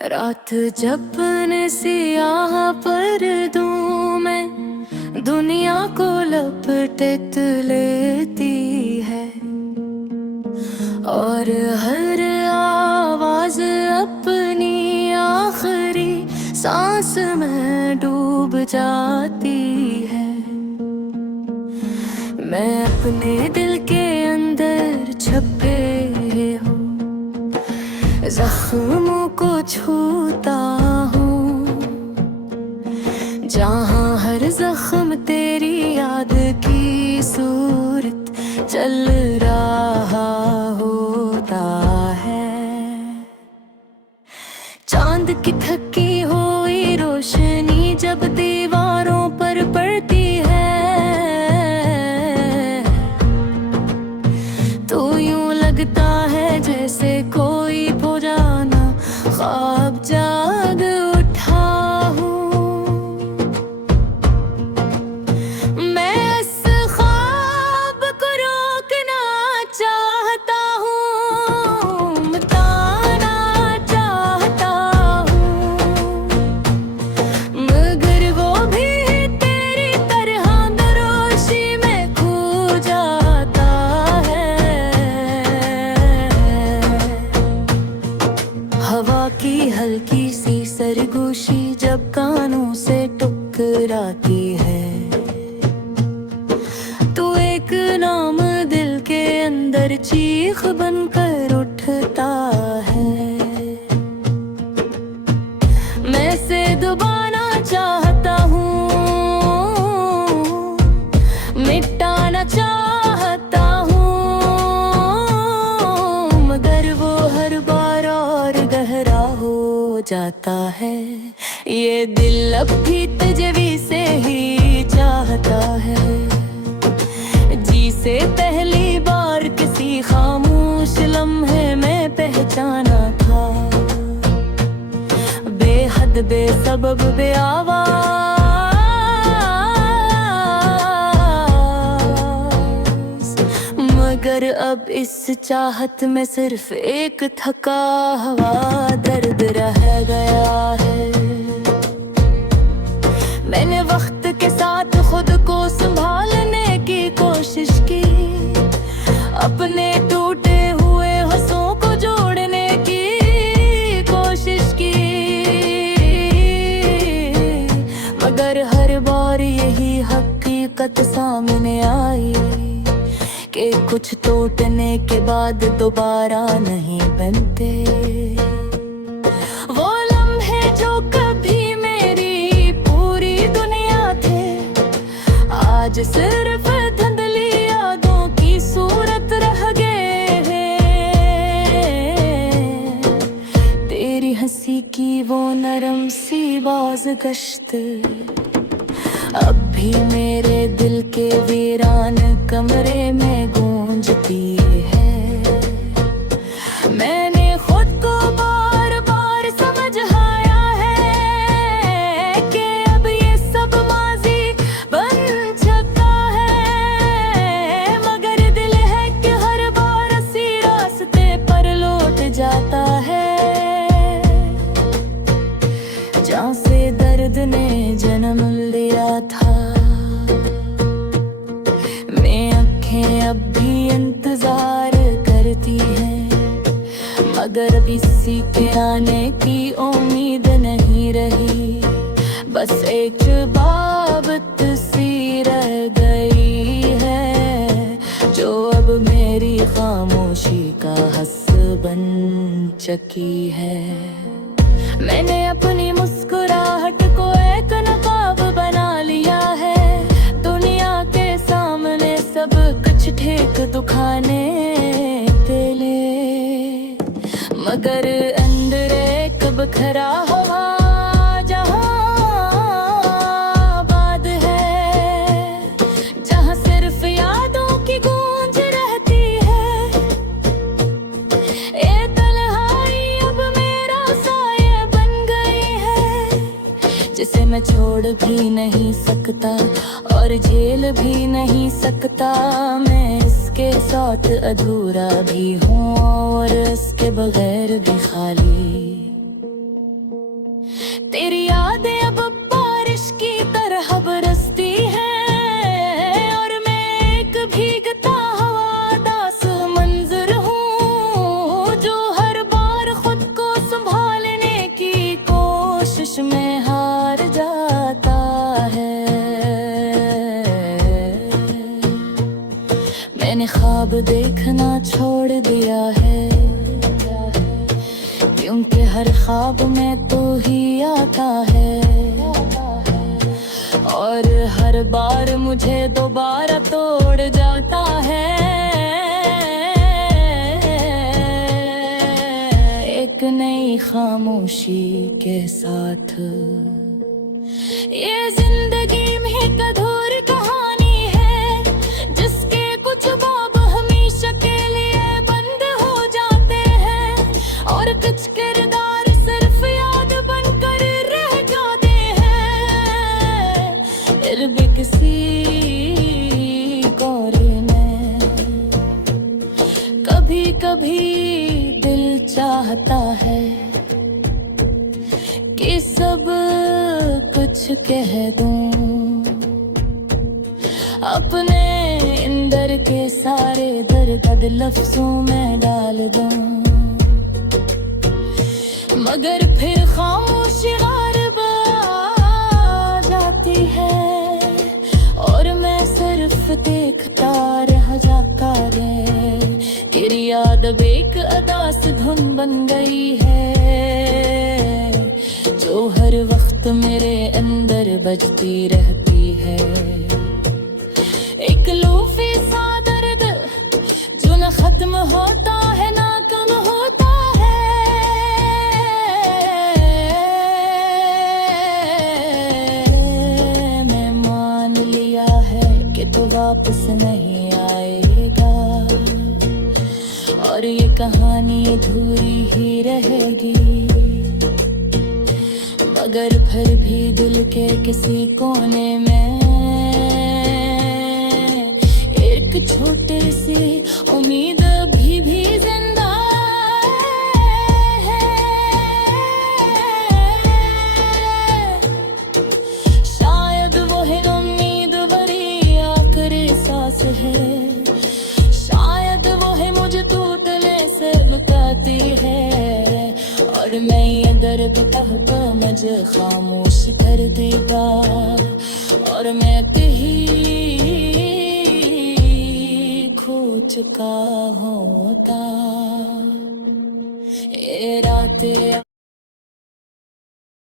रात जपन सियाह पर्दों में दुनिया को लपटेत लेती है और हर आवाज अपनी आखिरी सांस में डूब जाती है। मैं अपने दिल के अंदर छुपे हूँ, जख्मों को छूता हूँ, जहाँ हर जख्म तेरी याद की सूरत चल रहा होता है। चांद की थकी हुई रोशनी जब दीवारों पर पड़ती है, तो यूं लगता है जैसे कोई पुराना ख्वाब जाग उठा हूँ। मैं इस ख्वाब को रोकना चाहता हूँ, मिटाना चाहता हूँ, मगर वो भी तेरी तरह बेहोशी में खो जाता है। हवा की हल्की सी सरगोशी जब कानों से टकराती है, तो एक नाम दिल के अंदर चीख बनकर उठता है। मैं इसे दबाना चाहता हूँ, मिटाना चाहता हूँ, मगर वो हर बार और गहरा हो जाता है। ये दिल अब भी तजवी से ही चाहता है, जी पहली बार किसी खामोश लम्हे में पहचाना था। बेहद बेसबब बेआवाज, मगर अब इस चाहत में सिर्फ एक थका हुआ दर्द रह गया है। मैंने वक्त के साथ खुद को संभालने की कोशिश की, अपने टूटे हुए हंसों को जोड़ने की कोशिश की, मगर हर बार यही हकीकत सामने आई कि कुछ टूटने के बाद दोबारा नहीं बनते। वो लम्हे जो कभी मेरी पूरी दुनिया थे, आज सिर्फ धुंधली यादों की सूरत रह गए हैं। तेरी हंसी की वो नरम सी बाज़गश्त अब भी मेरे दिल के वीरान कमरे में गूंजती है। मैंने खुद को बार बार समझाया है कि अब ये सब माजी बन चुका है, मगर दिल है कि हर बार उसी रास्ते पर लौट जाता है, जहाँ से दर्द ने जन्म लिया था। मैं आँखें अब भी इंतजार करती हैं, मगर अब इसी के आने की उम्मीद नहीं रही। बस एक बाबत सी रह गई है, जो अब मेरी खामोशी का हस बन चुकी है। मैंने अपनी मुस्कुराहट को एक नकाब बना लिया है, दुनिया के सामने सब कुछ ठीक दिखाने के लिए, मगर अंदर एक बखरा हुआ जहाँ आबाद है, जहाँ सिर्फ यादों की गूंज रहती है। ये तन्हाई अब मेरा साया बन गई है, जिसे मैं छोड़ भी नहीं सकता और झेल भी नहीं सकता। मैं इसके साथ अधूरा भी हूँ और इसके बगैर भी खाली। हर ख्वाब में तो ही आता है, और हर बार मुझे दोबारा तोड़ जाता है। एक नई खामोशी के साथ ये जिंदगी में एक अधूरी कहानी है, जिसके कुछ बाब हमेशा के लिए बंद हो जाते हैं, और कुछ किरदार सिर्फ याद बनकर रह जाते हैं। फिर भी किसी कोरे में कभी कभी दिल चाहता है कि सब कुछ कह दूं, अपने अंदर के सारे दर्द लफ्जों में डाल दूं, मगर फिर खामोशी गायब आ जाती है, और मैं सिर्फ देखता रह जाता रे। तेरी याद अब एक अदास धुन बन गई है, जो हर वक्त मेरे अंदर बजती रहती है। एक लूफी सा दर्द जो न खत्म होता है ना कम होता है। मैं मान लिया है कि तू वापस नहीं आएगा, और ये कहानी अधूरी ही रहेगी, मगर फिर भी दिल के किसी कोने में एक छोटी सी उम्मीद भी जिंदा है। शायद वो है उम्मीद बड़ी आखिरी सांस है, शायद वो है मुझे टूटने से बताती है, और मैं ये दर्द कहता मुझे खामोश कर देगा, और मैं कहीं खो चुका होता। ये रातें